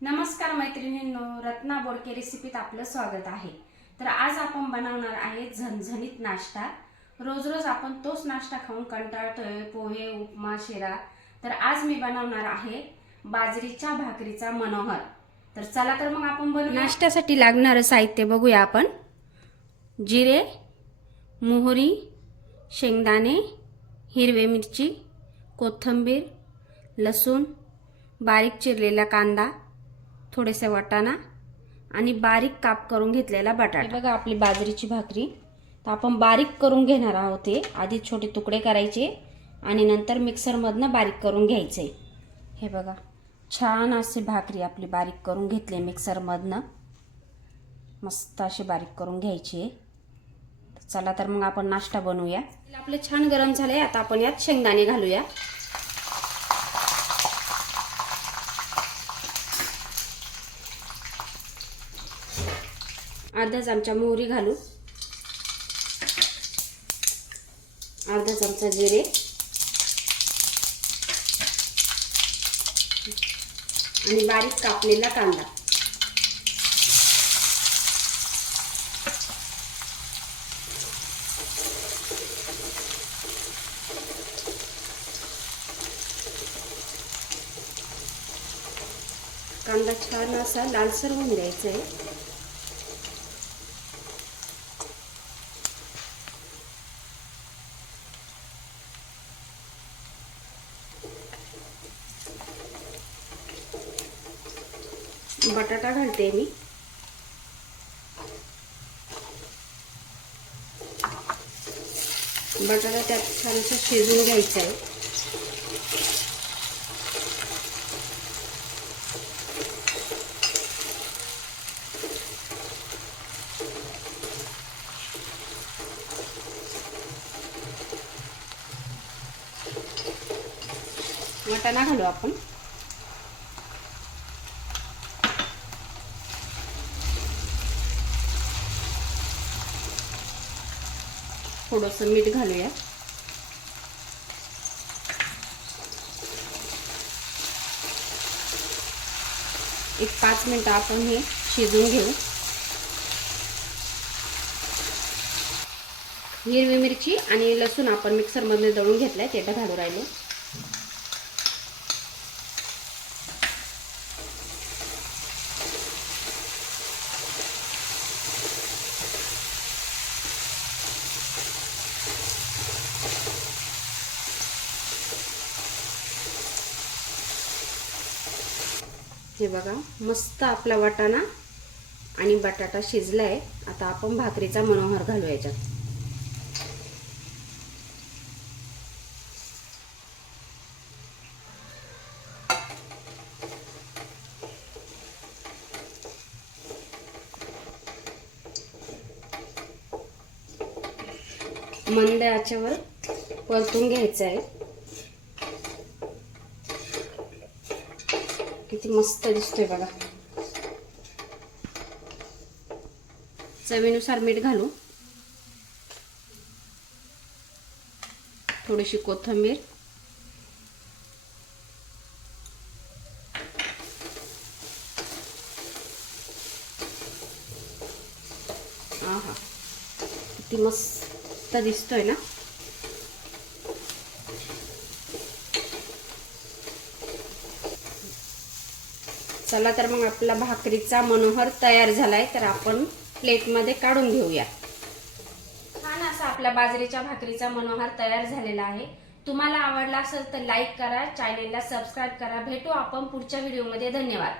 नमस्कार मैत्रिणींनो रत्ना बोडके रेसिपीत आपलं स्वागत आहे. तर आज आपण बनवणार आहे झणझणीत नाश्ता. रोज रोज आपण तोच नाश्ता खाऊन कंटाळतोय पोहे उपमा शिरा. तर आज मी बनवणार आहे बाजरीच्या भाकरीचा मनोहर. तर चला तर मग आपण बनवू. नाश्त्यासाठी लागणारं साहित्य बघूया आपण. जिरे मोहरी शेंगदाणे हिरवे मिरची कोथिंबीर लसूण बारीक चिरलेला कांदा थोडेसे वाटाणा आणि बारीक काप करून घेतलेला बटाटा. बघा आपली बाजरीची भाकरी. तर आपण बारीक करून घेणार आहोत हे. आधी छोटे तुकडे करायचे आणि नंतर मिक्सरमधनं बारीक करून घ्यायचे. हे बघा छान अशी भाकरी आपली बारीक करून घेतली मिक्सरमधनं. मस्त अशी बारीक करून घ्यायची आहे. चला तर मग आपण नाश्ता बनवूया. आपलं छान गरम झालं आहे आता आपण यात शेंगदाणे घालूया. अर्धा चमचा मोहरी घालू. अर्धा चमचा जिरे. आणि बारीक कापलेला कांदा. कांदा छान असा लालसर होऊन द्यायचा आहे. बटाटा घालते मी. बटाटा त्यात छानसा शिजून घ्यायचा आहे. वाटाणा घालू आपण. थोडंसं मीठ घालूया. एक पाच मिनटं आपण हे शिजून घेऊ. हिरवी मिरची आणि लसूण आपण मिक्सरमध्ये दळून घेतलाय ते घालू राहिले. हे बघा मस्त आपला वाटाणा आणि बटाटा शिजलाय. आता आपण भाकरीचा मनोहर घालू याच्यात. मंद याच्यावर परतून घ्यायचं आहे किती मस्त दिसतोय बघा. चवीनुसार मीठ घालू. थोडीशी कोथिंबीर. हा किती मस्त दिसतोय ना? चला तर मग आपला भाकरीचा मनोहर तयार झालाय तर आपण प्लेटमध्ये काढून घेऊया. छान असा आपल्या बाजरीच्या भाकरीचा मनोहर तयार झालेला आहे. तुम्हाला आवडला असेल तर लाईक करा चॅनेलला सबस्क्राईब करा. भेटू आपण पुढच्या व्हिडिओमध्ये धन्यवाद.